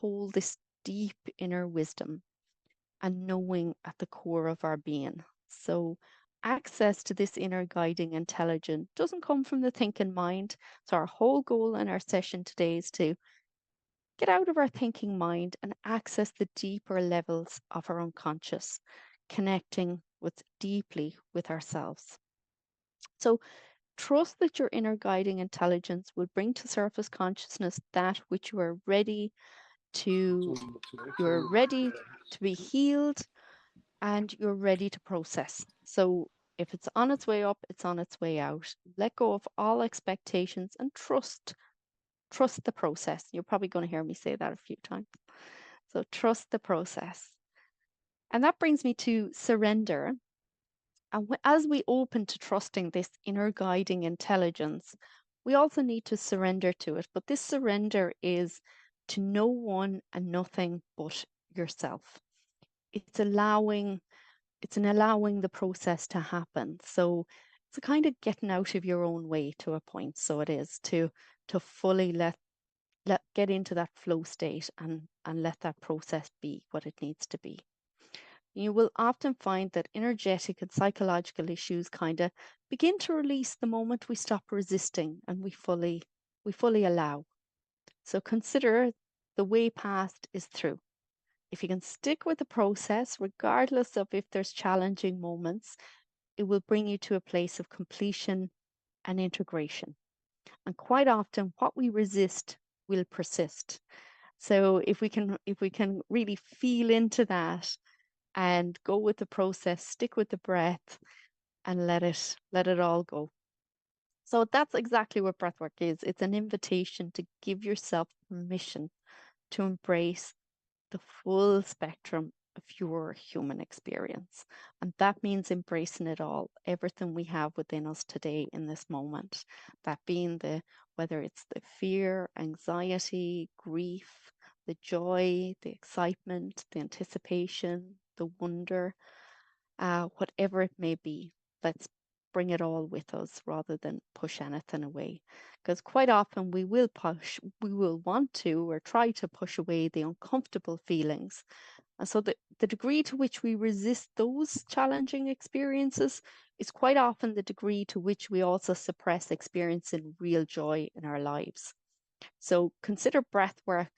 hold this deep inner wisdom and knowing at the core of our being. So, access to this inner guiding intelligence doesn't come from the thinking mind. So, our whole goal in our session today is to get out of our thinking mind and access the deeper levels of our unconscious, connecting with deeply with ourselves. So, trust that your inner guiding intelligence will bring to surface consciousness that which to you are ready to be healed and you're ready to process. So if it's on its way up, it's on its way out. Let go of all expectations and trust the process. You're probably going to hear me say that a few times. So trust the process. And that brings me to surrender. And as we open to trusting this inner guiding intelligence, we also need to surrender to it. But this surrender is to no one and nothing but yourself. It's allowing the process to happen. So it's a kind of getting out of your own way to a point. So it is to fully let get into that flow state and let that process be what it needs to be. You will often find that energetic and psychological issues kind of begin to release the moment we stop resisting and we fully allow. So consider the way past is through. If you can stick with the process, regardless of if there's challenging moments, it will bring you to a place of completion and integration. And quite often, what we resist will persist. So if we can really feel into that and go with the process, stick with the breath, and let it all go. So that's exactly what breathwork is. It's an invitation to give yourself permission to embrace the full spectrum of your human experience. And that means embracing it all, everything we have within us today in this moment. That being whether it's the fear, anxiety, grief, the joy, the excitement, the anticipation, the wonder, whatever it may be. Let's bring it all with us rather than push anything away. Because quite often we will want to or try to push away the uncomfortable feelings. And so the degree to which we resist those challenging experiences is quite often the degree to which we also suppress experiencing real joy in our lives. So consider breath work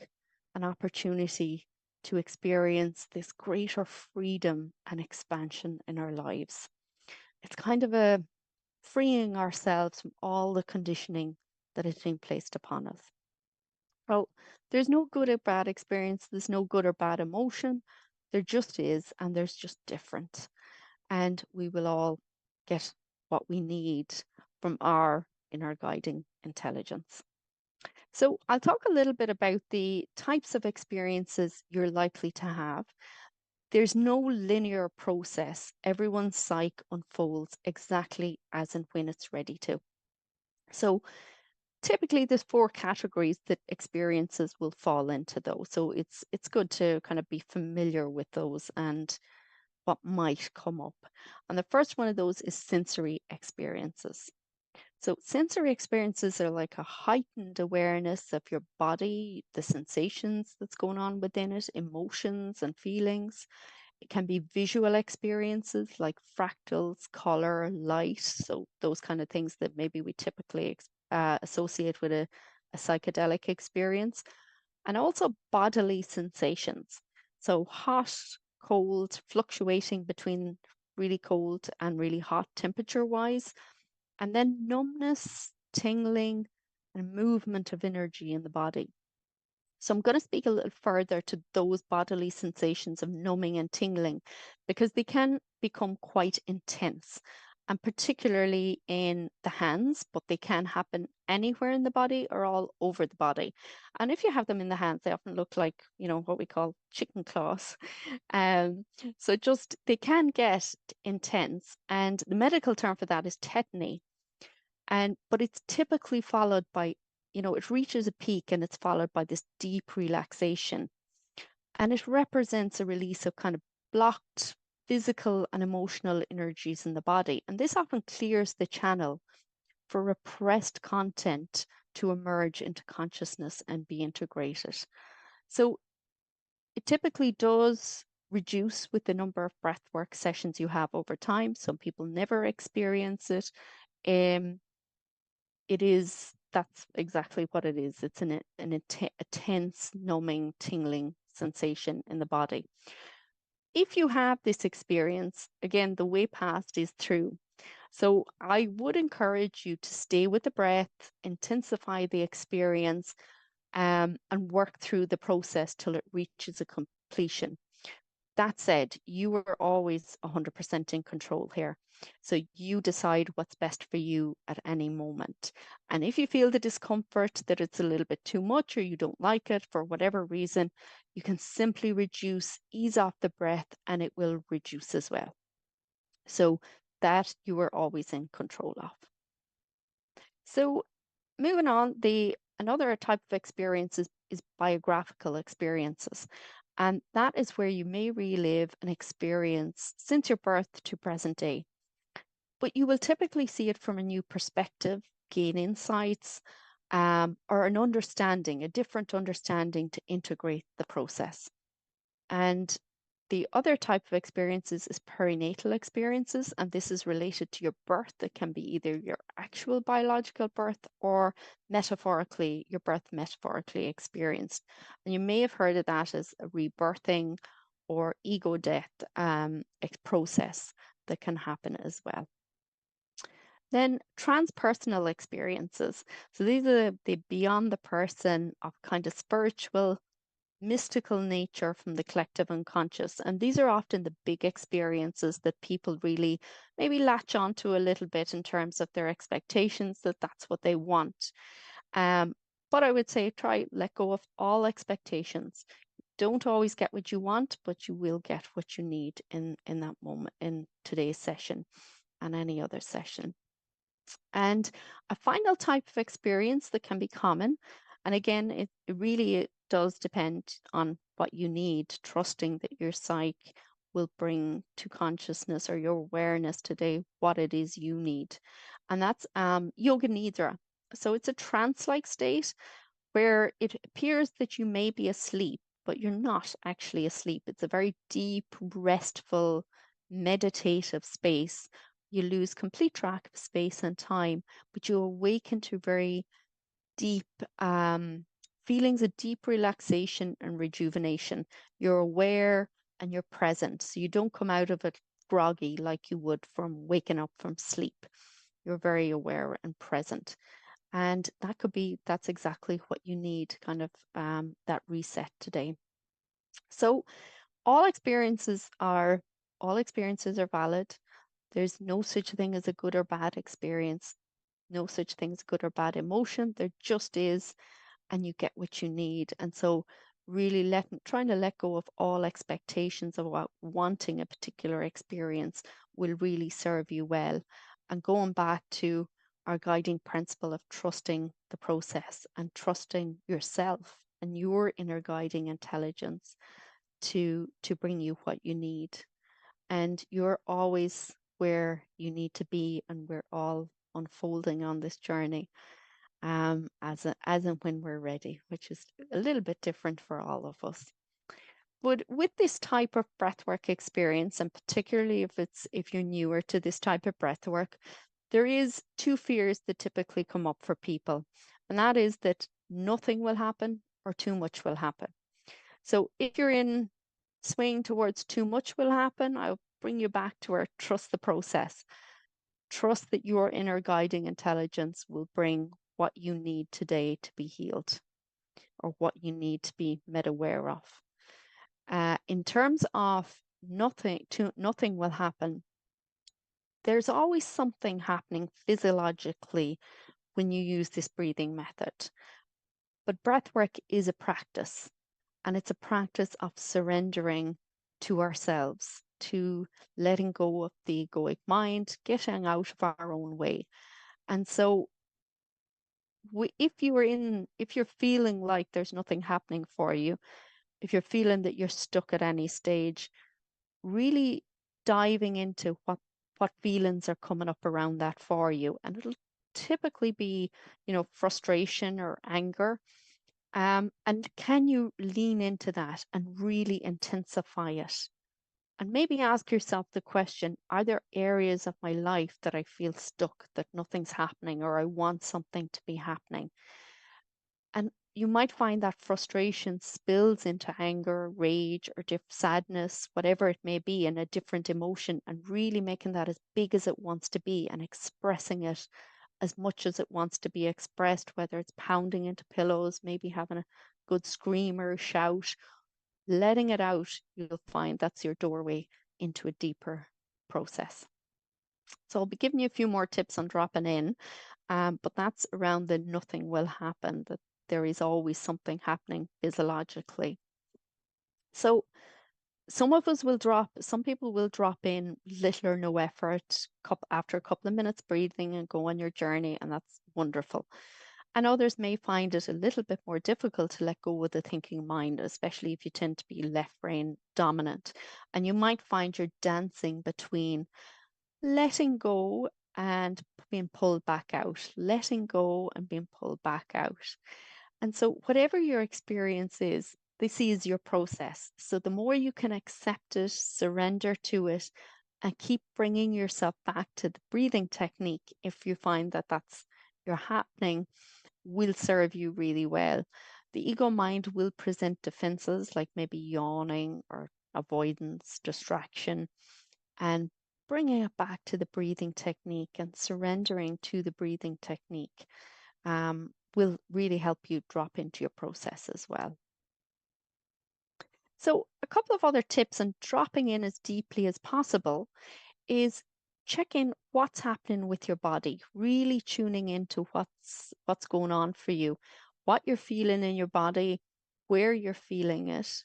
an opportunity to experience this greater freedom and expansion in our lives. It's kind of a freeing ourselves from all the conditioning that has been placed upon us. So there's no good or bad experience, there's no good or bad emotion. There just is, and there's just different. And we will all get what we need from our inner guiding intelligence. So I'll talk a little bit about the types of experiences you're likely to have. There's no linear process. Everyone's psyche unfolds exactly as and when it's ready to. So typically there's four categories that experiences will fall into those. So it's good to kind of be familiar with those and what might come up. And the first one of those is sensory experiences. So sensory experiences are like a heightened awareness of your body, the sensations that's going on within it, emotions and feelings. It can be visual experiences like fractals, color, light. So those kind of things that maybe we typically associate with a psychedelic experience. And also bodily sensations. So hot, cold, fluctuating between really cold and really hot temperature wise. And then numbness, tingling, and movement of energy in the body. So I'm going to speak a little further to those bodily sensations of numbing and tingling because they can become quite intense, and particularly in the hands, but they can happen anywhere in the body or all over the body. And if you have them in the hands, they often look like, what we call chicken claws. So just they can get intense, and the medical term for that is tetany. But it's typically followed by, it reaches a peak and it's followed by this deep relaxation. And it represents a release of kind of blocked physical and emotional energies in the body. And this often clears the channel for repressed content to emerge into consciousness and be integrated. So It typically does reduce with the number of breathwork sessions you have over time. Some people never experience it. Um, that's exactly what it is. It's a tense, numbing, tingling sensation in the body. If you have this experience, again, the way past is through. So I would encourage you to stay with the breath, intensify the experience, and work through the process till it reaches a completion. That said, you are always 100% in control here. So you decide what's best for you at any moment. And if you feel the discomfort that it's a little bit too much or you don't like it for whatever reason, you can simply reduce, ease off the breath, and it will reduce as well. So that you are always in control of. So moving on, another type of experience is biographical experiences. And that is where you may relive an experience since your birth to present day. But you will typically see it from a new perspective, gain insights, or an understanding, a different understanding to integrate the process. And the other type of experiences is perinatal experiences, and this is related to your birth. It can be either your actual biological birth or metaphorically, your birth metaphorically experienced. And you may have heard of that as a rebirthing or ego death process that can happen as well. Then transpersonal experiences. So these are the beyond the person of kind of spiritual mystical nature from the collective unconscious. And these are often the big experiences that people really maybe latch onto a little bit in terms of their expectations that that's what they want. But I would say try let go of all expectations. Don't always get what you want, but you will get what you need in that moment in today's session and any other session. And a final type of experience that can be common, and again, it really does depend on what you need, trusting that your psyche will bring to consciousness or your awareness today what it is you need. And that's yoga nidra. So it's a trance-like state where it appears that you may be asleep, but you're not actually asleep. It's a very deep, restful, meditative space. You lose complete track of space and time, but you awaken to very deep feelings of deep relaxation and rejuvenation. You're aware and you're present. So you don't come out of it groggy like you would from waking up from sleep. You're very aware and present. And that's exactly what you need, kind of that reset today. So all experiences are valid. There's no such thing as a good or bad experience, no such thing as good or bad emotion. There just is, and you get what you need. And so really trying to let go of all expectations of what wanting a particular experience will really serve you well. And going back to our guiding principle of trusting the process and trusting yourself and your inner guiding intelligence to bring you what you need. And you're always where you need to be, and we're all unfolding on this journey as and when we're ready, which is a little bit different for all of us. But with this type of breathwork experience, and particularly if you're newer to this type of breathwork, there is two fears that typically come up for people, and that is that nothing will happen or too much will happen. So if you're in swaying towards too much will happen, I'll bring you back to our trust the process. Trust that your inner guiding intelligence will bring what you need today to be healed or what you need to be made aware of. In terms of nothing will happen, there's always something happening physiologically when you use this breathing method. But breath work is a practice, and it's a practice of surrendering to ourselves, to letting go of the egoic mind, getting out of our own way. And so if you're feeling like there's nothing happening for you, if you're feeling that you're stuck at any stage, really diving into what feelings are coming up around that for you. And it'll typically be, frustration or anger. And can you lean into that and really intensify it? And maybe ask yourself the question, are there areas of my life that I feel stuck, that nothing's happening, or I want something to be happening? And you might find that frustration spills into anger, rage, or sadness, whatever it may be, in a different emotion, and really making that as big as it wants to be and expressing it as much as it wants to be expressed, whether it's pounding into pillows, maybe having a good scream or a shout, letting it out, you'll find that's your doorway into a deeper process. So I'll be giving you a few more tips on dropping in, but that's around the nothing will happen, that there is always something happening physiologically. So some people will drop in little or no effort after a couple of minutes breathing and go on your journey, and that's wonderful. And others may find it a little bit more difficult to let go of the thinking mind, especially if you tend to be left brain dominant. And you might find you're dancing between letting go and being pulled back out, letting go and being pulled back out. And so, whatever your experience is, this is your process. So, the more you can accept it, surrender to it, and keep bringing yourself back to the breathing technique, if you find that that's you're happening, will serve you really well. The ego mind will present defenses like maybe yawning or avoidance, distraction, and bringing it back to the breathing technique and surrendering to the breathing technique will really help you drop into your process as well. So, a couple of other tips on dropping in as deeply as possible is check in what's happening with your body, really tuning into what's going on for you, what you're feeling in your body, where you're feeling it,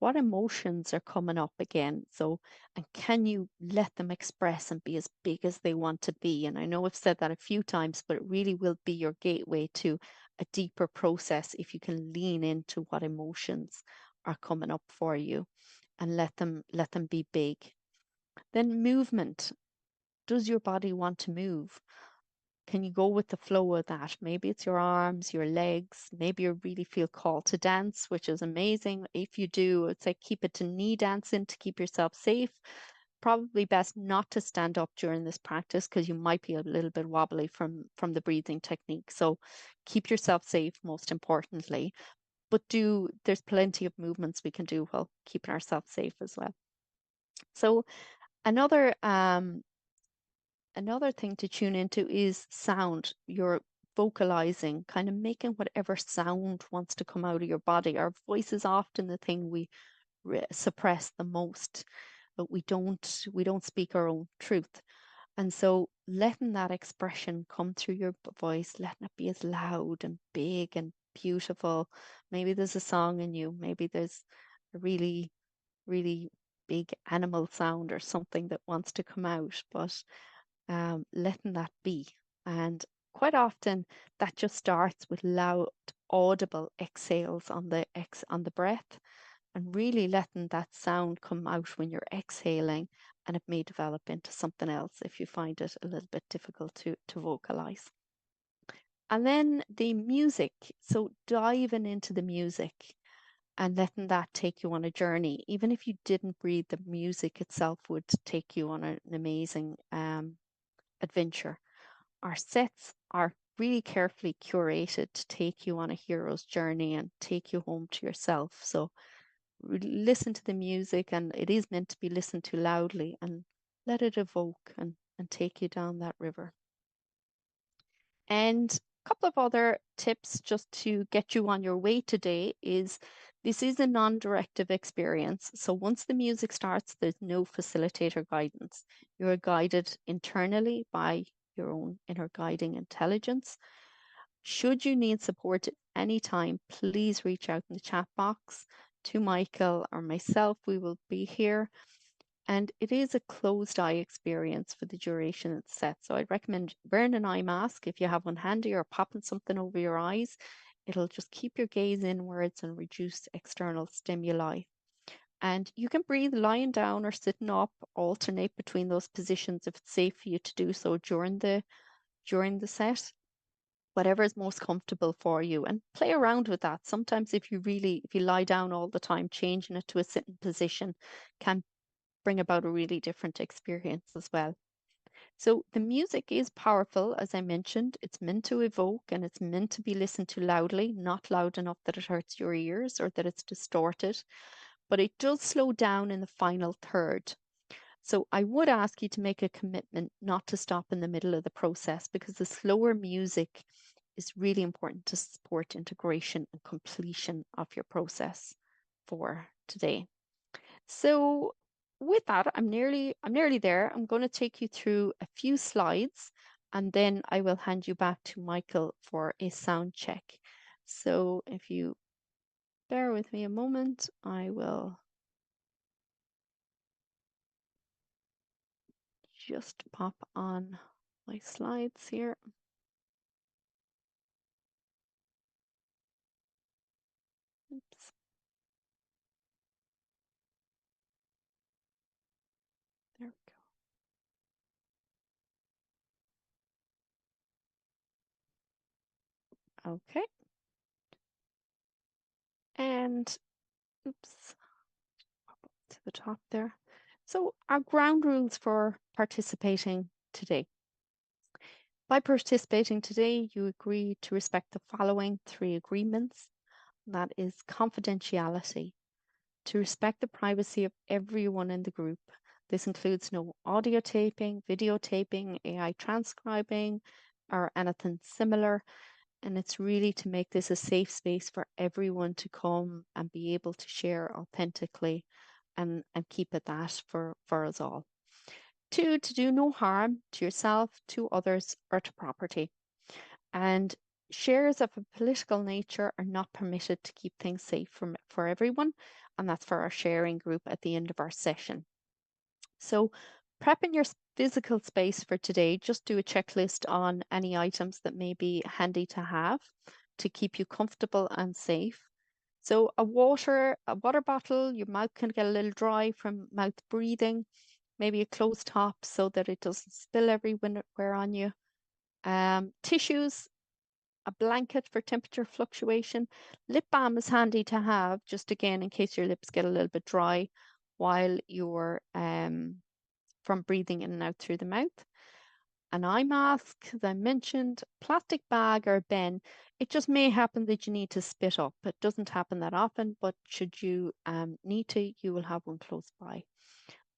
what emotions are coming up again. So, and can you let them express and be as big as they want to be? And I know I've said that a few times, but it really will be your gateway to a deeper process if you can lean into what emotions are coming up for you and let them be big. Then movement. Does your body want to move? Can you go with the flow of that? Maybe it's your arms, your legs. Maybe you really feel called to dance, which is amazing. If you do, I'd say keep it to knee dancing to keep yourself safe. Probably best not to stand up during this practice because you might be a little bit wobbly from the breathing technique. So keep yourself safe, most importantly. But there's plenty of movements we can do while keeping ourselves safe as well. So another another thing to tune into is sound. You're vocalizing, kind of making whatever sound wants to come out of your body. Our voice is often the thing we suppress the most, but we don't speak our own truth. And so letting that expression come through your voice, letting it be as loud and big and beautiful. Maybe there's a song in you, maybe there's a really, really big animal sound or something that wants to come out, but letting that be. And quite often that just starts with loud, audible exhales on the breath, and really letting that sound come out when you're exhaling. And it may develop into something else if you find it a little bit difficult to vocalize. And then the music. So diving into the music and letting that take you on a journey. Even if you didn't breathe, the music itself would take you on an amazing adventure. Our sets are really carefully curated to take you on a hero's journey and take you home to yourself. So listen to the music, and it is meant to be listened to loudly, and let it evoke and take you down that river. And a couple of other tips just to get you on your way today is this is a non-directive experience. So once the music starts, there's no facilitator guidance. You're guided internally by your own inner guiding intelligence. Should you need support at any time, please reach out in the chat box to Michael or myself. We will be here. And it is a closed eye experience for the duration it's set. So I'd recommend wearing an eye mask if you have one handy, or popping something over your eyes. It'll just keep your gaze inwards and reduce external stimuli. And you can breathe lying down or sitting up, alternate between those positions if it's safe for you to do so during the set. whatever is most comfortable for you, and play around with that. Sometimes if you lie down all the time, changing it to a sitting position can bring about a really different experience as well. So the music is powerful, as I mentioned. It's meant to evoke and it's meant to be listened to loudly, not loud enough that it hurts your ears or that it's distorted, but it does slow down in the final third. So I would ask you to make a commitment not to stop in the middle of the process, because the slower music is really important to support integration and completion of your process for today. So with that, I'm nearly there. I'm going to take you through a few slides and then I will hand you back to Michael for a sound check. So if you bear with me a moment, I will just pop on my slides here. Oops. There we go. Okay. And oops, pop up to the top there. So our ground rules for participating today. By participating today, you agree to respect the following 3 agreements. That is confidentiality, to respect the privacy of everyone in the group. This includes no audio taping, videotaping, AI transcribing, or anything similar. And it's really to make this a safe space for everyone to come and be able to share authentically and keep it that for us all. 2, to do no harm to yourself, to others, or to property. And shares of a political nature are not permitted to keep things safe for everyone. And that's for our sharing group at the end of our session. So prepping your physical space for today, just do a checklist on any items that may be handy to have to keep you comfortable and safe. So a water bottle, your mouth can get a little dry from mouth breathing, maybe a closed top so that it doesn't spill everywhere on you. Tissues, a blanket for temperature fluctuation. Lip balm is handy to have, just again in case your lips get a little bit dry while you're from breathing in and out through the mouth. An eye mask, as I mentioned, plastic bag or bin. It just may happen that you need to spit up. It doesn't happen that often, but should you need to, you will have one close by.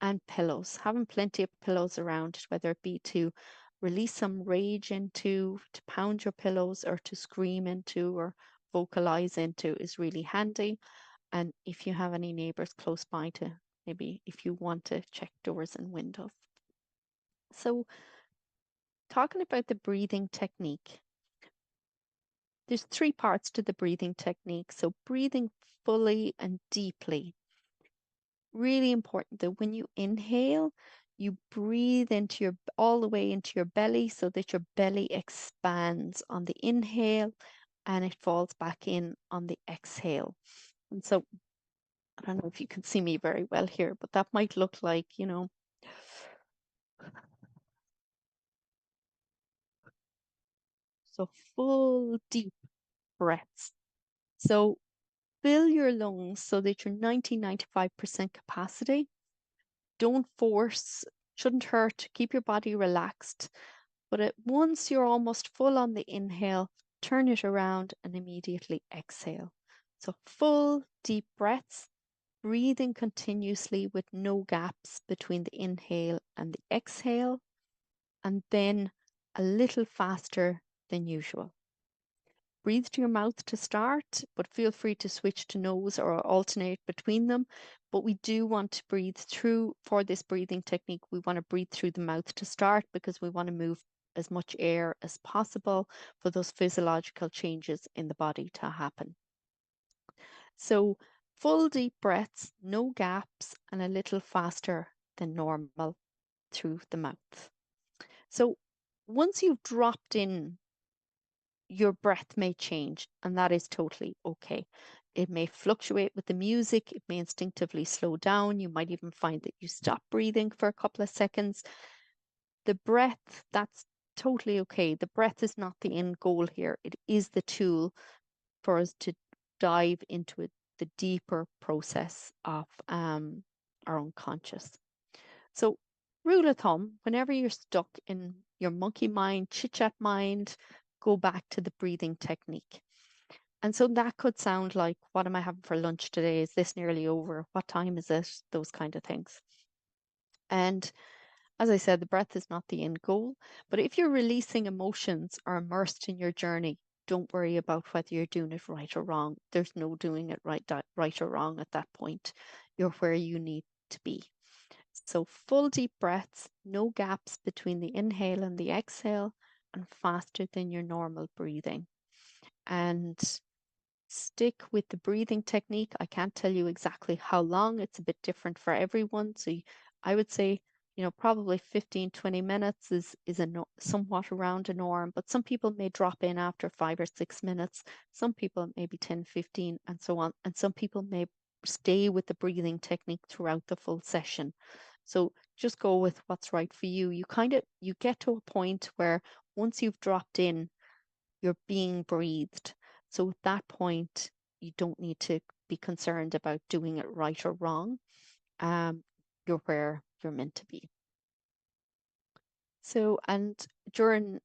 And pillows, having plenty of pillows around, whether it be to release some rage into, to pound your pillows, or to scream into or vocalize into, is really handy. And if you have any neighbors close by, to maybe if you want to check doors and windows. So talking about the breathing technique, there's 3 parts to the breathing technique. So breathing fully and deeply. Really important that when you inhale, you breathe into your all the way into your belly so that your belly expands on the inhale and it falls back in on the exhale. And so I don't know if you can see me very well here, but that might look like, so full deep breaths. So fill your lungs so that you're 90-95% capacity. Don't force, shouldn't hurt, keep your body relaxed. But once you're almost full on the inhale, turn it around and immediately exhale. So full deep breaths, breathing continuously with no gaps between the inhale and the exhale, and then a little faster than usual. Breathe to your mouth to start, but feel free to switch to nose or alternate between them. But we do want to breathe through, for this breathing technique, we want to breathe through the mouth to start because we want to move as much air as possible for those physiological changes in the body to happen. So full deep breaths, no gaps, and a little faster than normal through the mouth. So once you've dropped in, your breath may change, and that is totally okay. It may fluctuate with the music, it may instinctively slow down. You might even find that you stop breathing for a couple of seconds. The breath, that's totally okay. The breath is not the end goal here. It is the tool for us to dive into the deeper process of our unconscious. So, rule of thumb, whenever you're stuck in your monkey mind, chit chat mind, go back to the breathing technique. And so that could sound like, what am I having for lunch today? Is this nearly over? What time is it? Those kind of things. And as I said, the breath is not the end goal. But if you're releasing emotions or immersed in your journey, don't worry about whether you're doing it right or wrong. There's no doing it right or wrong at that point. You're where you need to be. So full deep breaths, no gaps between the inhale and the exhale, and faster than your normal breathing. And stick with the breathing technique. I can't tell you exactly how long. It's a bit different for everyone. So I would say, probably 15, 20 minutes is somewhat around a norm, but some people may drop in after 5 or 6 minutes. Some people maybe 10, 15, and so on. And some people may stay with the breathing technique throughout the full session. So just go with what's right for you. You get to a point where once you've dropped in, you're being breathed. So at that point, you don't need to be concerned about doing it right or wrong. You're where you're meant to be. So, and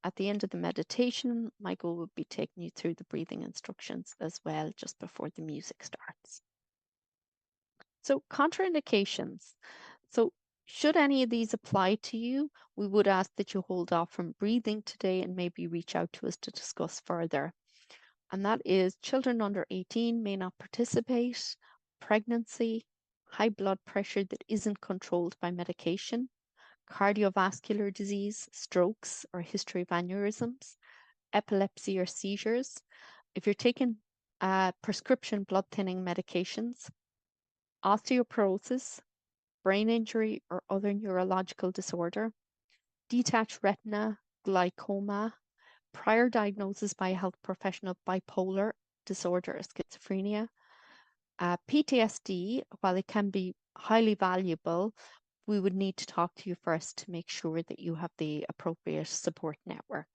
at the end of the meditation, my goal would be taking you through the breathing instructions as well, just before the music starts. So, contraindications. So, should any of these apply to you, we would ask that you hold off from breathing today and maybe reach out to us to discuss further. And that is children under 18 may not participate, pregnancy, high blood pressure that isn't controlled by medication, cardiovascular disease, strokes, or history of aneurysms, epilepsy or seizures. If you're taking prescription blood thinning medications, osteoporosis, brain injury, or other neurological disorder, detached retina, glaucoma, prior diagnosis by a health professional of bipolar disorder or schizophrenia. PTSD, while it can be highly valuable, we would need to talk to you first to make sure that you have the appropriate support network.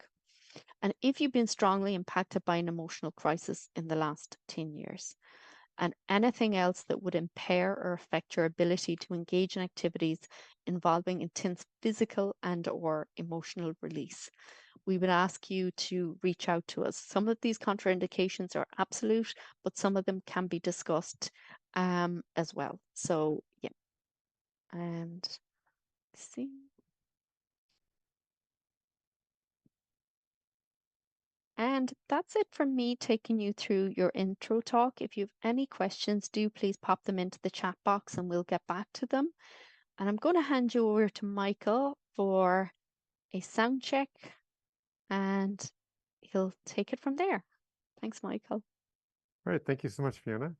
And if you've been strongly impacted by an emotional crisis in the last 10 years, and anything else that would impair or affect your ability to engage in activities involving intense physical and/or emotional release, we would ask you to reach out to us. Some of these contraindications are absolute, but some of them can be discussed as well. So, yeah. And see. And that's it from me taking you through your intro talk. If you have any questions, do please pop them into the chat box and we'll get back to them. And I'm going to hand you over to Michael for a sound check and he'll take it from there. Thanks, Michael. All right, thank you so much, Fiona.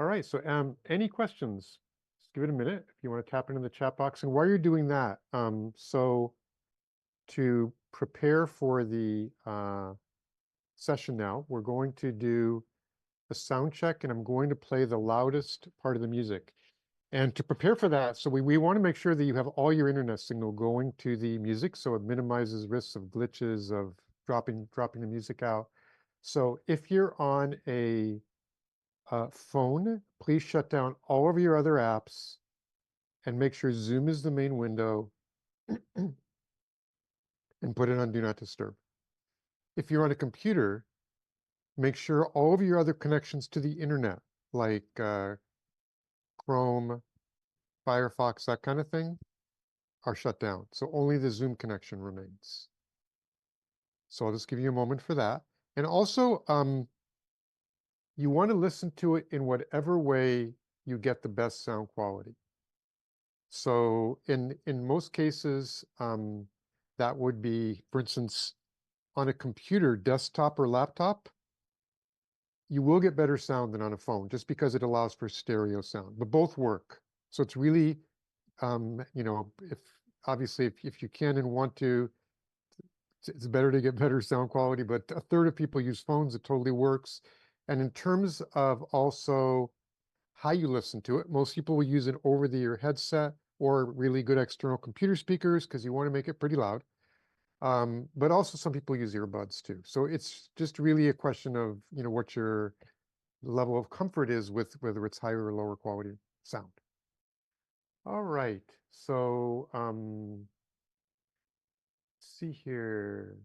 All right, so any questions? Just give it a minute if you want to tap into the chat box. And while you're doing that, so to prepare for the session now, we're going to do a sound check and I'm going to play the loudest part of the music. And to prepare for that, so we want to make sure that you have all your internet signal going to the music so it minimizes risks of glitches, of dropping the music out. So if you're on a phone, please shut down all of your other apps and make sure Zoom is the main window and put it on Do Not Disturb. If you're on a computer, make sure all of your other connections to the internet, like Chrome, Firefox, that kind of thing, are shut down. So only the Zoom connection remains. So I'll just give you a moment for that. And also, you want to listen to it in whatever way you get the best sound quality. So in most cases, that would be, for instance, on a computer, desktop or laptop, you will get better sound than on a phone just because it allows for stereo sound, but both work. So it's really, if obviously if you can and want to, it's better to get better sound quality, but a third of people use phones, it totally works. And in terms of also how you listen to it, most people will use an over-the-ear headset or really good external computer speakers because you want to make it pretty loud. But also some people use earbuds too. So it's just really a question of, what your level of comfort is with whether it's higher or lower quality sound. All right. So, let's see here.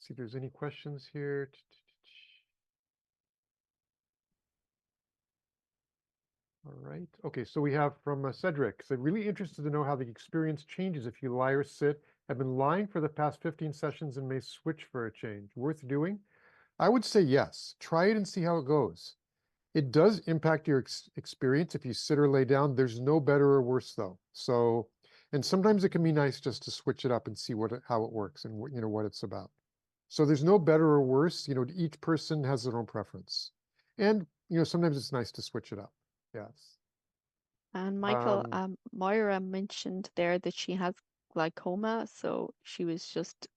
See if there's any questions here. All right. Okay, so we have from Cedric. So really interested to know how the experience changes if you lie or sit. Have been lying for the past 15 sessions and may switch for a change. Worth doing? I would say yes. Try it and see how it goes. It does impact your experience if you sit or lay down. There's no better or worse though. So, and sometimes it can be nice just to switch it up and see how it works and what it's about. So there's no better or worse. Each person has their own preference, and sometimes it's nice to switch it up. Yes. And Michael, Moira mentioned there that she has glaucoma, so she was just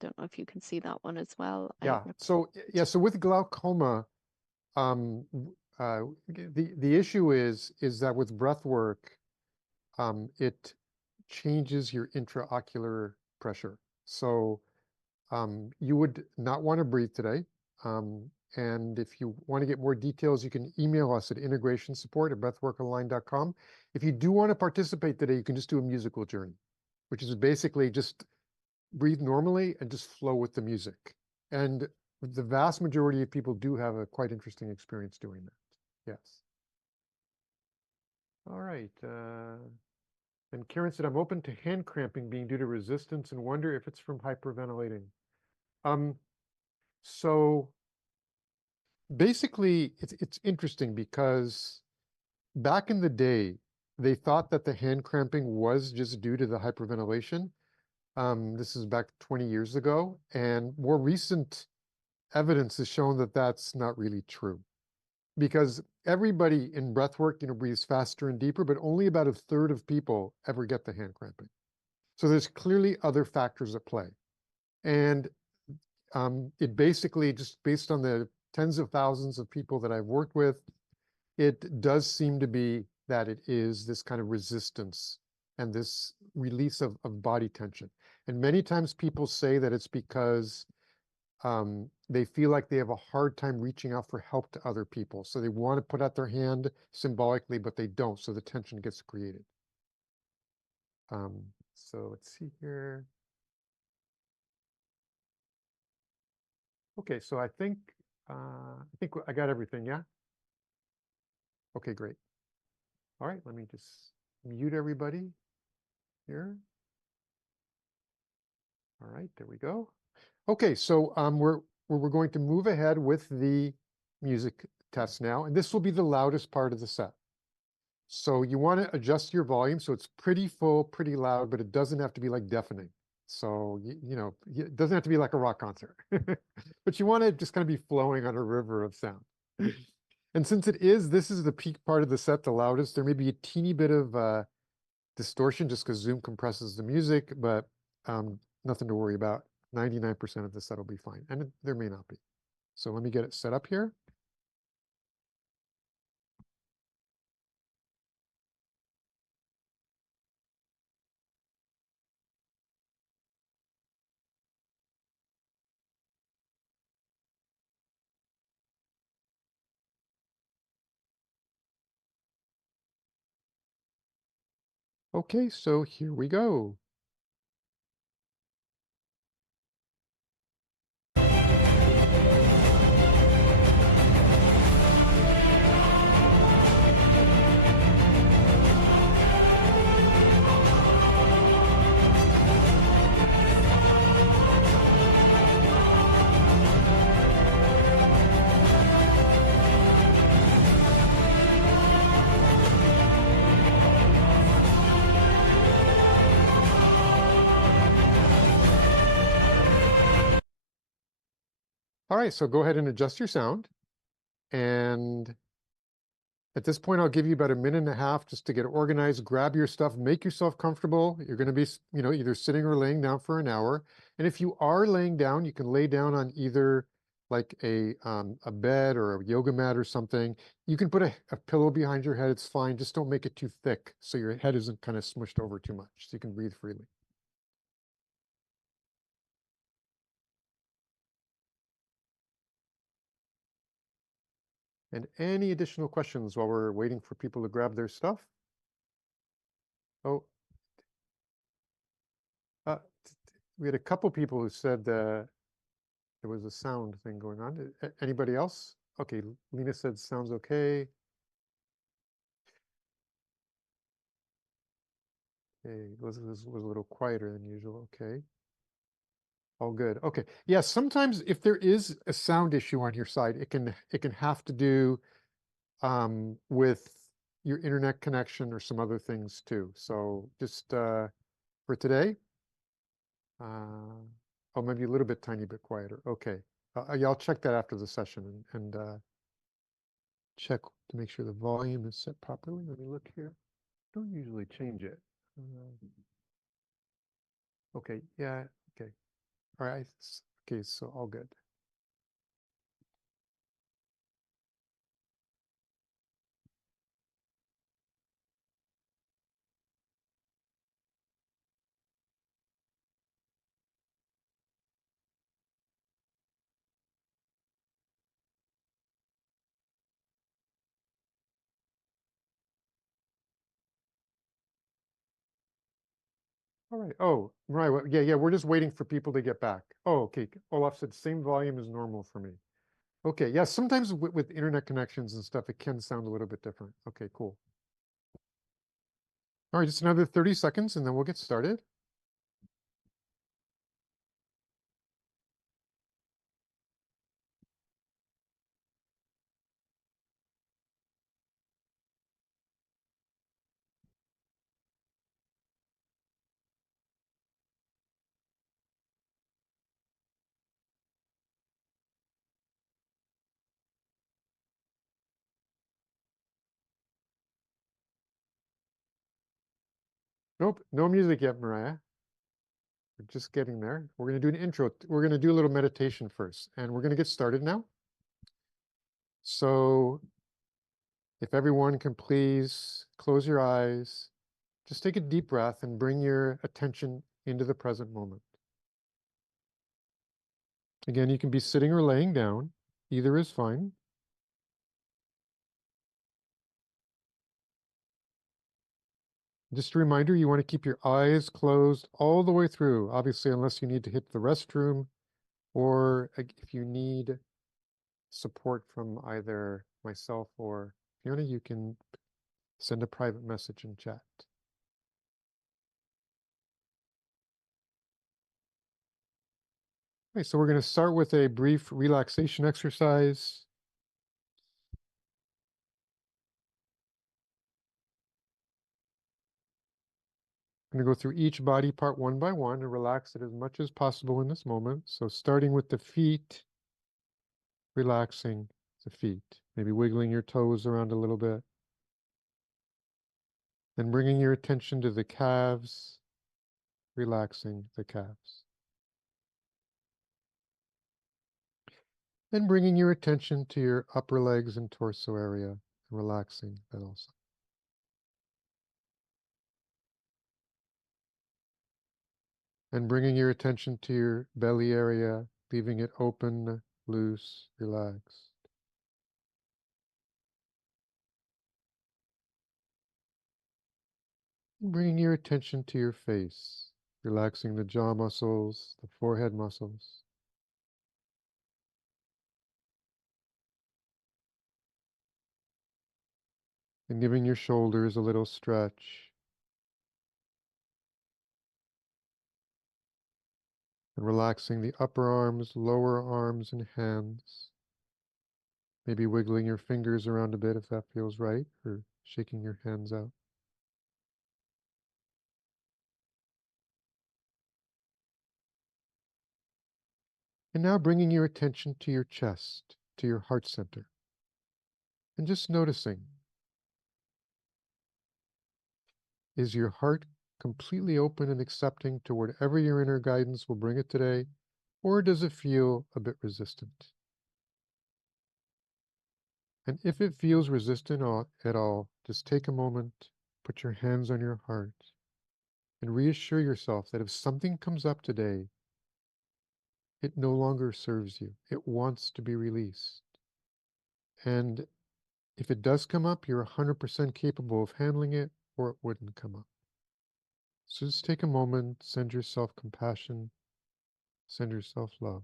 don't know if you can see that one as well. Yeah. So with glaucoma, the issue is that with breath work, it changes your intraocular pressure. So you would not want to breathe today. And if you want to get more details, you can email us at integrationsupport@breathworkonline.com. If you do want to participate today, you can just do a musical journey, which is basically just breathe normally and just flow with the music. And the vast majority of people do have a quite interesting experience doing that. Yes. All right. And Karen said, I'm open to hand cramping being due to resistance and wonder if it's from hyperventilating. So basically, it's interesting because back in the day, they thought that the hand cramping was just due to the hyperventilation. This is back 20 years ago, and more recent evidence has shown that that's not really true. Because everybody in breathwork, breathes faster and deeper, but only about 1/3 of people ever get the hand cramping. So there's clearly other factors at play. And it basically, just based on the tens of thousands of people that I've worked with, it does seem to be that it is this kind of resistance and this release of body tension. And many times people say that it's because they feel like they have a hard time reaching out for help to other people. So they want to put out their hand symbolically, but they don't. So the tension gets created. So let's see here. Okay, so I think I got everything, yeah? Okay, great. All right, let me just mute everybody here. All right, there we go. Okay, so we're going to move ahead with the music test now, and this will be the loudest part of the set. So you want to adjust your volume so it's pretty full, pretty loud, but it doesn't have to be like deafening. So, it doesn't have to be like a rock concert, but you want to just kind of be flowing on a river of sound. And since this is the peak part of the set, the loudest, there may be a teeny bit of distortion just because Zoom compresses the music, but nothing to worry about. 99% of the set will be fine, and there may not be. So let me get it set up here. Okay, so here we go. All right, so go ahead and adjust your sound. And at this point, I'll give you about 1.5 minutes just to get organized, grab your stuff, make yourself comfortable. You're going to be, either sitting or laying down for an hour. And if you are laying down, you can lay down on either like a bed or a yoga mat or something. You can put a pillow behind your head. It's fine. Just don't make it too thick so your head isn't kind of smushed over too much. So you can breathe freely. And any additional questions while we're waiting for people to grab their stuff? Oh, we had a couple people who said there was a sound thing going on. Anybody else? Okay, Lena said sounds okay. Okay, was a little quieter than usual. Okay. All good. Okay. Yeah, sometimes if there is a sound issue on your side, it can have to do with your internet connection or some other things too. So just for today, oh, maybe a little bit, tiny bit quieter. Okay. Yeah, I'll check that after the session and check to make sure the volume is set properly. Let me look here. Don't usually change it. Okay. Yeah. Okay. All right. Okay. So all good. All right. Oh, right. Yeah, yeah. We're just waiting for people to get back. Oh, okay. Olaf said same volume is normal for me. Okay. Yeah. Sometimes with internet connections and stuff, it can sound a little bit different. Okay, cool. All right. Just another 30 seconds and then we'll get started. Nope. No music yet, Mariah. We're just getting there. We're going to do an intro. We're going to do a little meditation first and we're going to get started now. So if everyone can please close your eyes, just take a deep breath and bring your attention into the present moment. Again, you can be sitting or laying down. Either is fine. Just a reminder, you want to keep your eyes closed all the way through, obviously, unless you need to hit the restroom or if you need support from either myself or Fiona, you can send a private message in chat. Okay, so we're going to start with a brief relaxation exercise. I'm going to go through each body part one by one and relax it as much as possible in this moment. So starting with the feet, relaxing the feet, maybe wiggling your toes around a little bit. Then bringing your attention to the calves, relaxing the calves. Then bringing your attention to your upper legs and torso area, and relaxing that also. And bringing your attention to your belly area, leaving it open, loose, relaxed. And bringing your attention to your face, relaxing the jaw muscles, the forehead muscles. And giving your shoulders a little stretch. And relaxing the upper arms, lower arms, and hands. Maybe wiggling your fingers around a bit if that feels right, or shaking your hands out. And now bringing your attention to your chest, to your heart center. And just noticing, is your heart completely open and accepting to whatever your inner guidance will bring it today, or does it feel a bit resistant? And if it feels resistant at all, just take a moment, put your hands on your heart, and reassure yourself that if something comes up today, it no longer serves you. It wants to be released. And if it does come up, you're 100% capable of handling it, or it wouldn't come up. So just take a moment, send yourself compassion, send yourself love.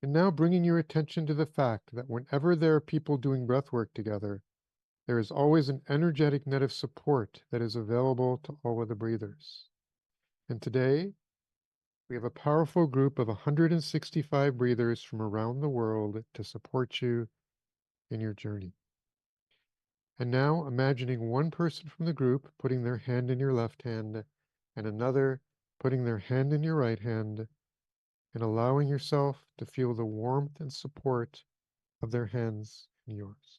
And now bringing your attention to the fact that whenever there are people doing breath work together, there is always an energetic net of support that is available to all of the breathers. And today, we have a powerful group of 165 breathers from around the world to support you in your journey. And now, imagining one person from the group putting their hand in your left hand and another putting their hand in your right hand, and allowing yourself to feel the warmth and support of their hands in yours.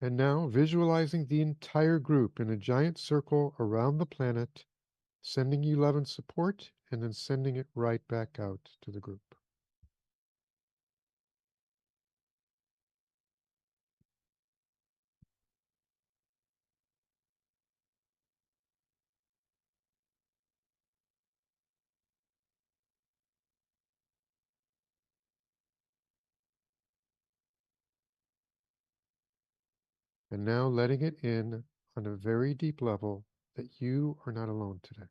And now, visualizing the entire group in a giant circle around the planet, sending you love and support, and then sending it right back out to the group. And now letting it in on a very deep level that you are not alone today.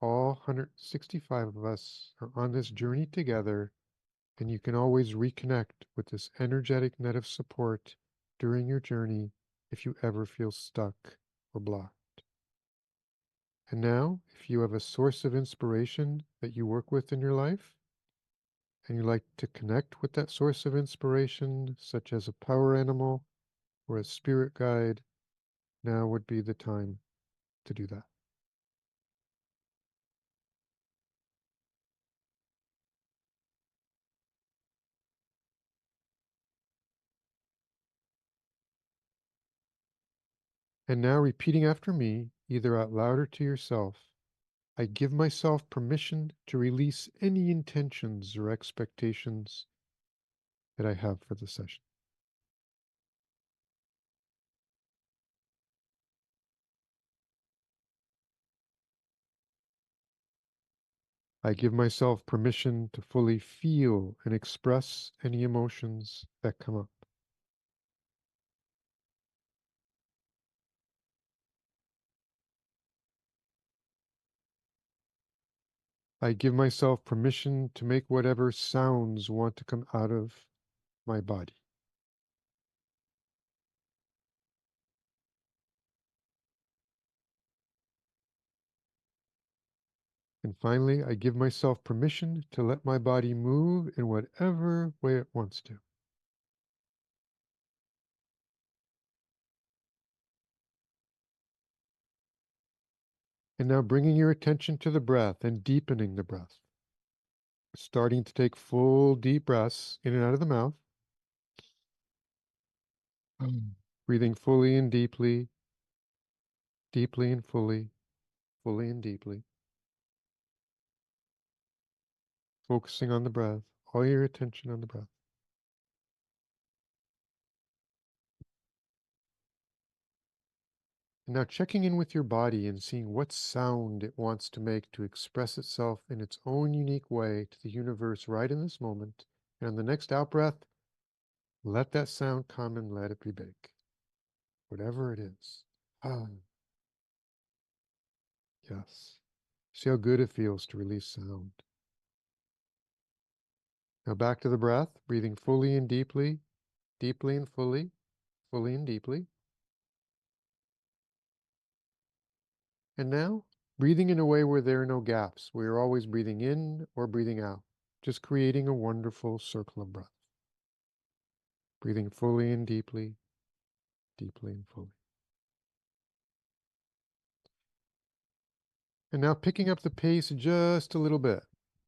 All 165 of us are on this journey together, and you can always reconnect with this energetic net of support during your journey if you ever feel stuck or blocked. And now, if you have a source of inspiration that you work with in your life, and you like to connect with that source of inspiration, such as a power animal or a spirit guide, now would be the time to do that. And now repeating after me, either out loud or to yourself, I give myself permission to release any intentions or expectations that I have for the session. I give myself permission to fully feel and express any emotions that come up. I give myself permission to make whatever sounds want to come out of my body. And finally, I give myself permission to let my body move in whatever way it wants to. And now bringing your attention to the breath and deepening the breath. Starting to take full deep breaths in and out of the mouth. Breathing fully and deeply, deeply and fully, fully and deeply. Focusing on the breath, all your attention on the breath. And now checking in with your body and seeing what sound it wants to make to express itself in its own unique way to the universe right in this moment. And on the next out breath, let that sound come and let it be big. Whatever it is. Ah, yes. See how good it feels to release sound. Now back to the breath, breathing fully and deeply, deeply and fully, fully and deeply. And now, breathing in a way where there are no gaps. We are always breathing in or breathing out, just creating a wonderful circle of breath. Breathing fully and deeply, deeply and fully. And now picking up the pace just a little bit,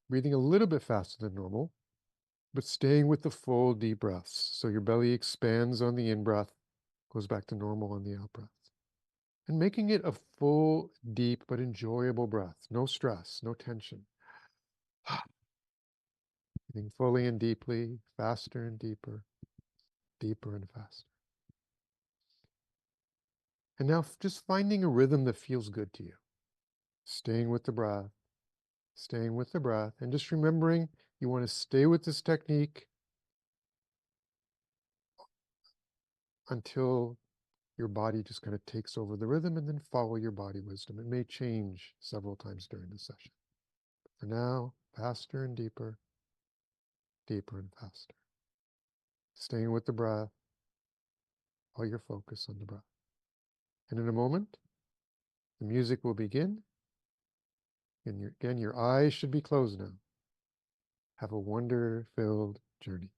breathing a little bit faster than normal, but staying with the full deep breaths. So your belly expands on the in-breath, goes back to normal on the out-breath. And making it a full, deep, but enjoyable breath. No stress, no tension. Breathing fully and deeply, faster and deeper, deeper and faster. And now just finding a rhythm that feels good to you. Staying with the breath, staying with the breath, and just remembering you want to stay with this technique until your body just kind of takes over the rhythm, and then follow your body wisdom. It may change several times during the session. For now, faster and deeper, deeper and faster. Staying with the breath, all your focus on the breath. And in a moment, the music will begin. And again, your eyes should be closed now. Have a wonder-filled journey.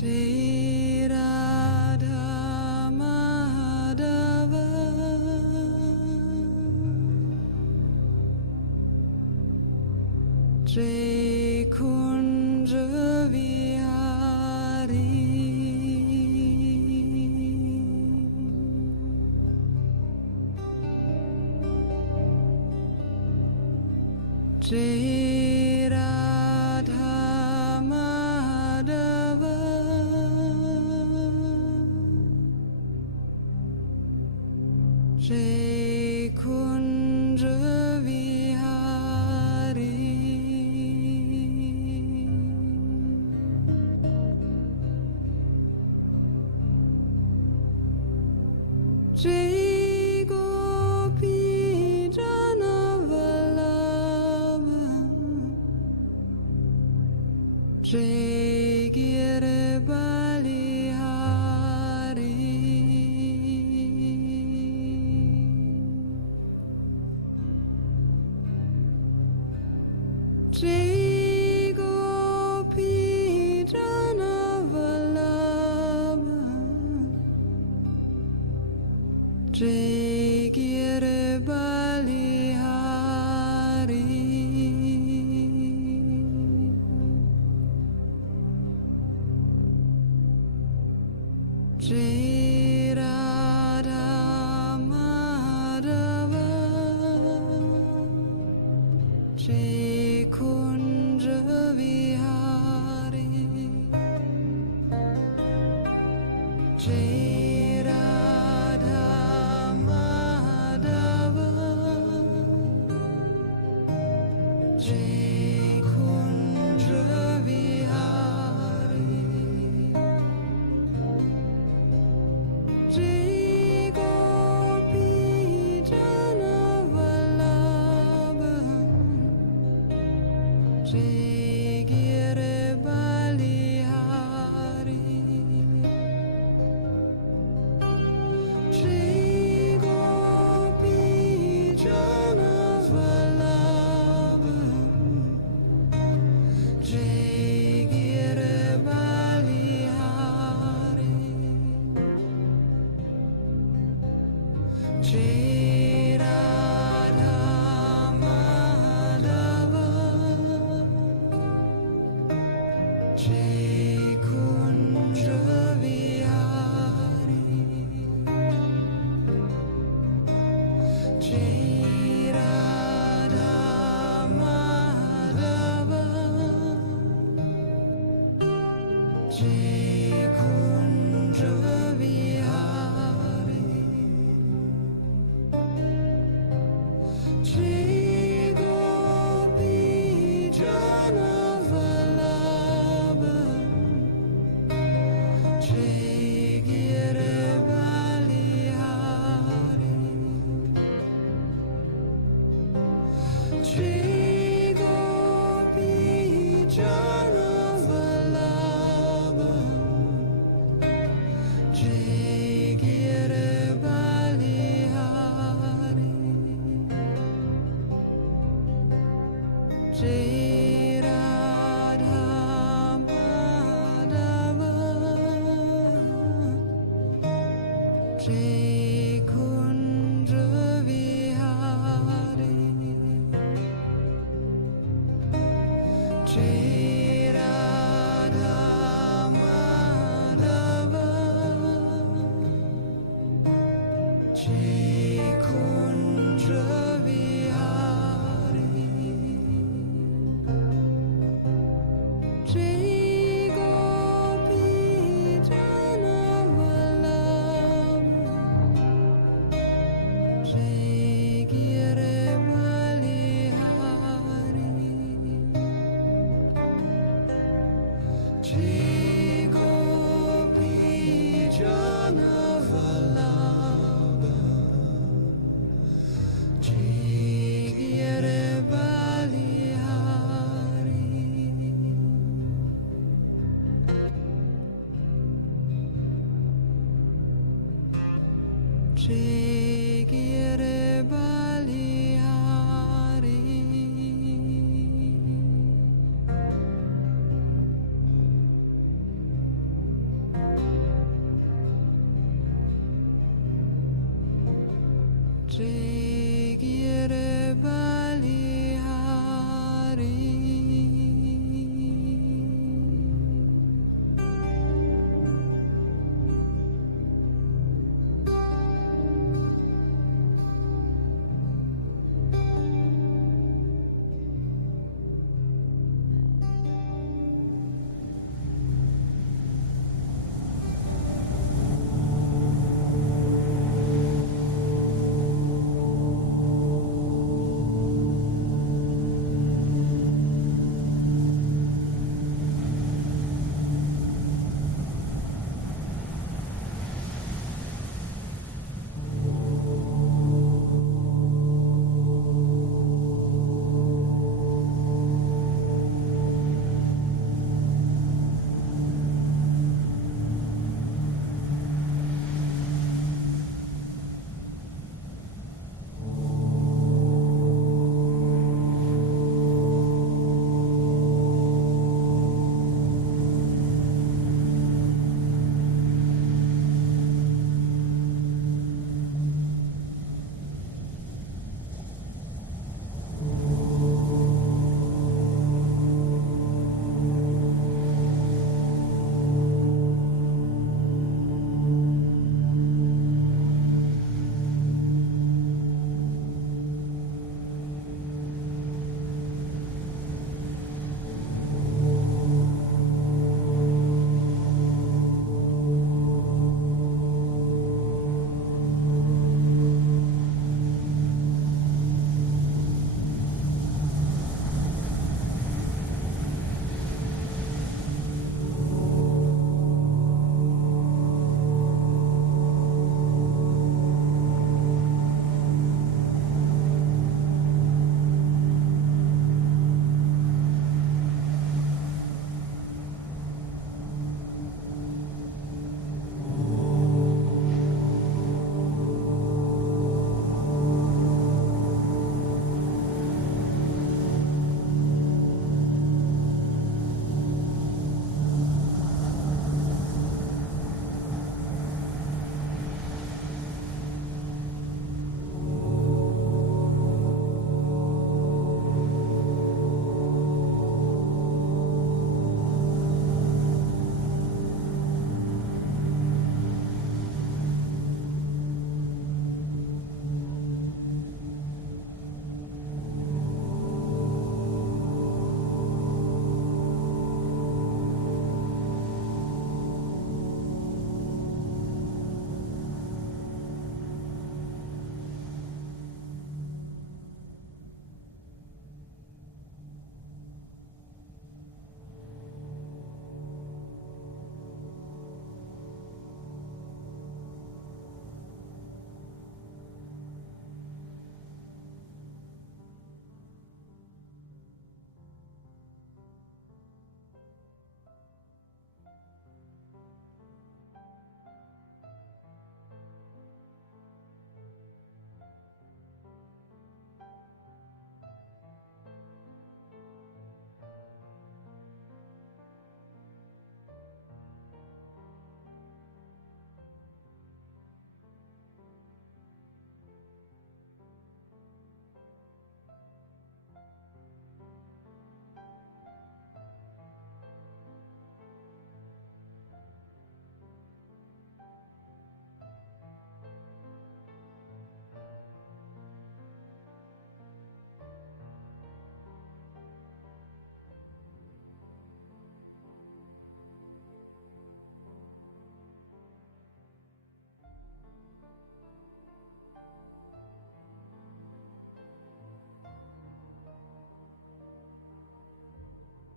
Shri Radha Madhava Shri Kunja Vihari Shri Radha Madhava Shri Kunja Vihari Shri Gopi Jana Vallabha Shri Girbalihari Shri Gopi Jana Vallabha Shri Girbalihari Shri Radha Madhava Shri Kunja Vihari Shri Radha Madhava Shri Kunja Vihari Shri Gopi Jana Vallabha Shri Girbalihari Shri Gopi Jana Vallabha Shri Girbalihari Shri Radha Madhava Shri Kunja Vihari Shri Radha Madhava Shri Kunja Vihari Shri Gopi Jana Vallabha Shri Girbalihari Shri Gopi Jana Vallabha Shri Girbalihari Shri Radha Madhava Shri Kunja Vihari Shri Radha Madhava Shri Kunja Vihari Shri Gopi Jana Vallabha Shri Girbalihari Shri Gopi Jana Vallabha Shri Girbalihari Shri Girbalihari Shigire Balihari.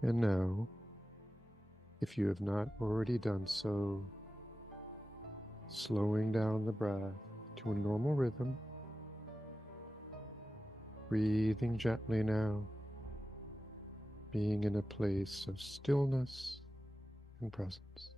And now, if you have not already done so, slowing down the breath to a normal rhythm, breathing gently now, being in a place of stillness and presence.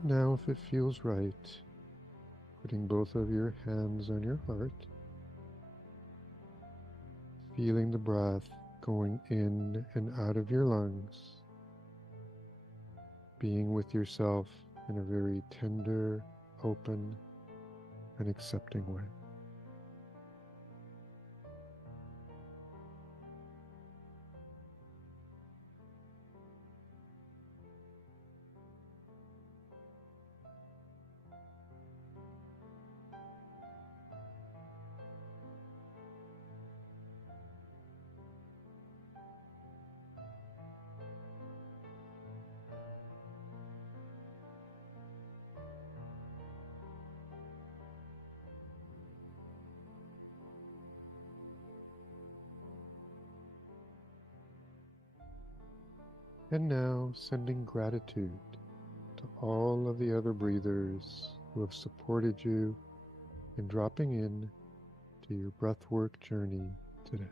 And now, if it feels right, putting both of your hands on your heart, feeling the breath going in and out of your lungs, being with yourself in a very tender, open, and accepting way. And now, sending gratitude to all of the other breathers who have supported you in dropping in to your breathwork journey today.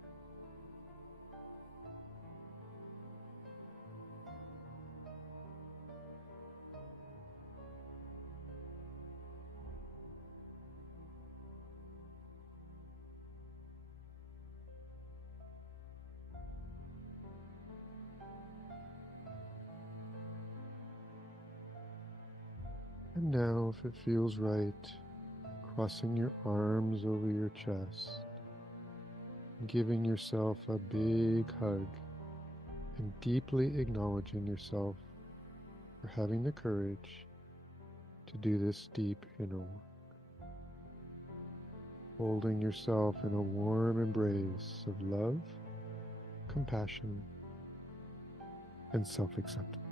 And now, if it feels right, crossing your arms over your chest, giving yourself a big hug, and deeply acknowledging yourself for having the courage to do this deep inner work. Holding yourself in a warm embrace of love, compassion, and self-acceptance.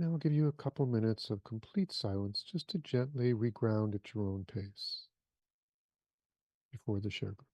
Now I'll give you a couple minutes of complete silence just to gently reground at your own pace before the share group.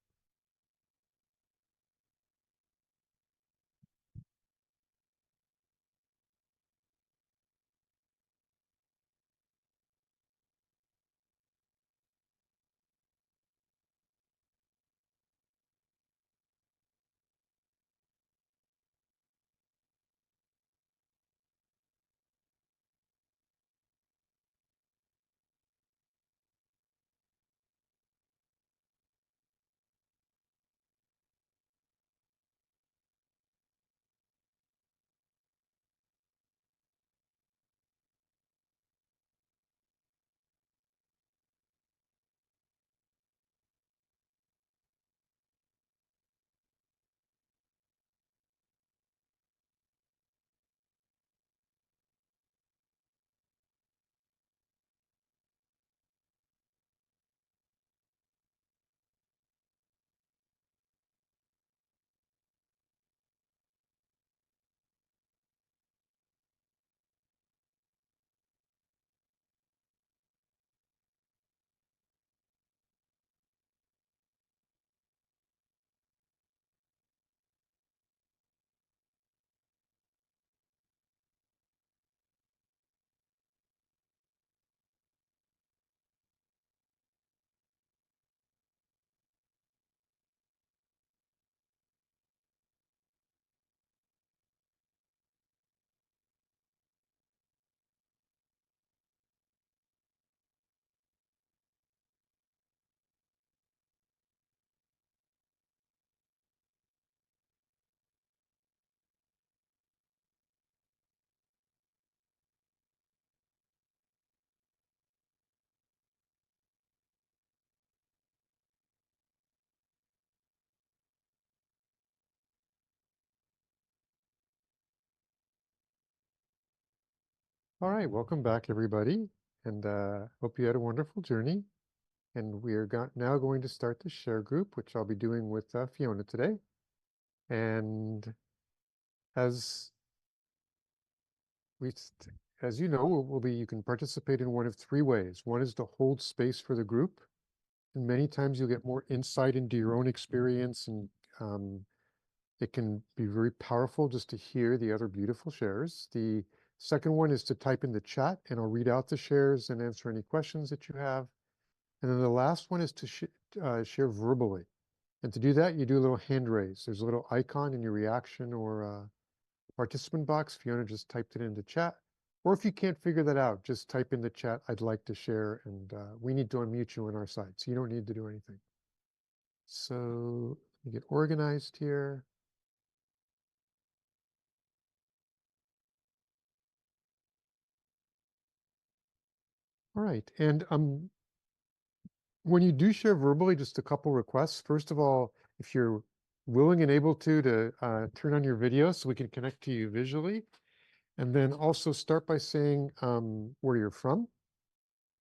All right, welcome back, everybody, and hope you had a wonderful journey. And we are now going to start the share group, which I'll be doing with Fiona today. And as we as you know, will be you can participate in one of three ways. One is to hold space for the group. And many times you'll get more insight into your own experience, and it can be very powerful just to hear the other beautiful shares. The second one is to type in the chat, and I'll read out the shares and answer any questions that you have. And then the last one is to share verbally. And to do that, you do a little hand raise. There's a little icon in your reaction or participant box. Fiona just typed it into chat. Or if you can't figure that out, just type in the chat, I'd like to share, and we need to unmute you on our side, so you don't need to do anything. So let me get organized here. All right, and when you do share verbally, just a couple requests. First of all, if you're willing and able to turn on your video so we can connect to you visually. And then also start by saying where you're from.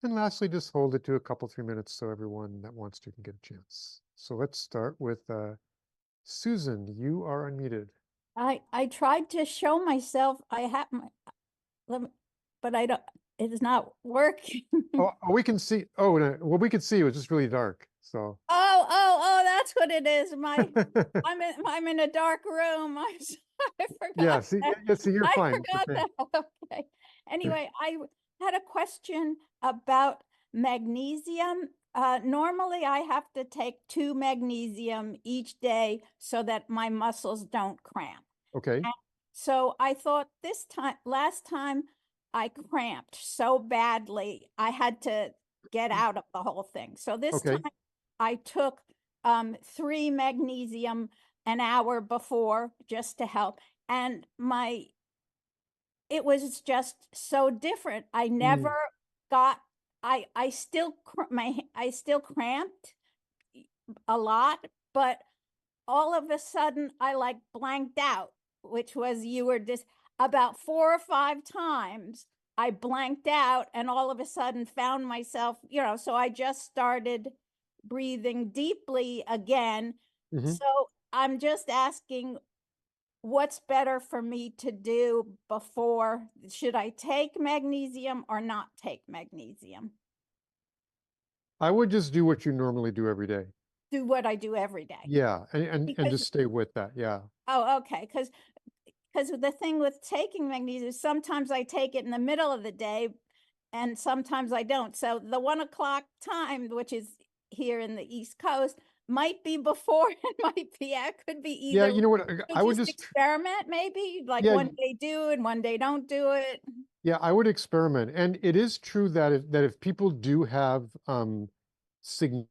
And lastly, just hold it to a couple, 3 minutes so everyone that wants to can get a chance. So let's start with Susan. You are unmuted. I tried to show myself. I have my, but I don't. It's not working. Oh, we can see. Oh, no, well, we could see. It was just really dark. So. Oh, that's what it is. I'm in a dark room. I forgot. Yeah. See, you're fine. I forgot that. Okay. Anyway, I had a question about magnesium. Normally, I have to take 2 magnesium each day so that my muscles don't cramp. Okay. And so I thought last time I cramped so badly, I had to get out of the whole thing. So this time I took 3 magnesium an hour before just to help. And it was just so different. I never got, I still cramped a lot, but all of a sudden I like blanked out, which was about 4 or 5 times I blanked out and all of a sudden found myself, so I just started breathing deeply again. So I'm just asking, what's better for me to do before? Should I take magnesium or not take magnesium? I would just do what you normally do every day. Do what I do every day. Yeah, and just stay with that. Yeah. Oh, okay. Because the thing with taking magnesium, sometimes I take it in the middle of the day and sometimes I don't. So the 1 o'clock time, which is here in the East Coast, might be before, it might be, it could be either. Yeah, you know what, I would just experiment maybe, like one day do it, one day don't do it. Yeah, I would experiment. And it is true that if people do have significant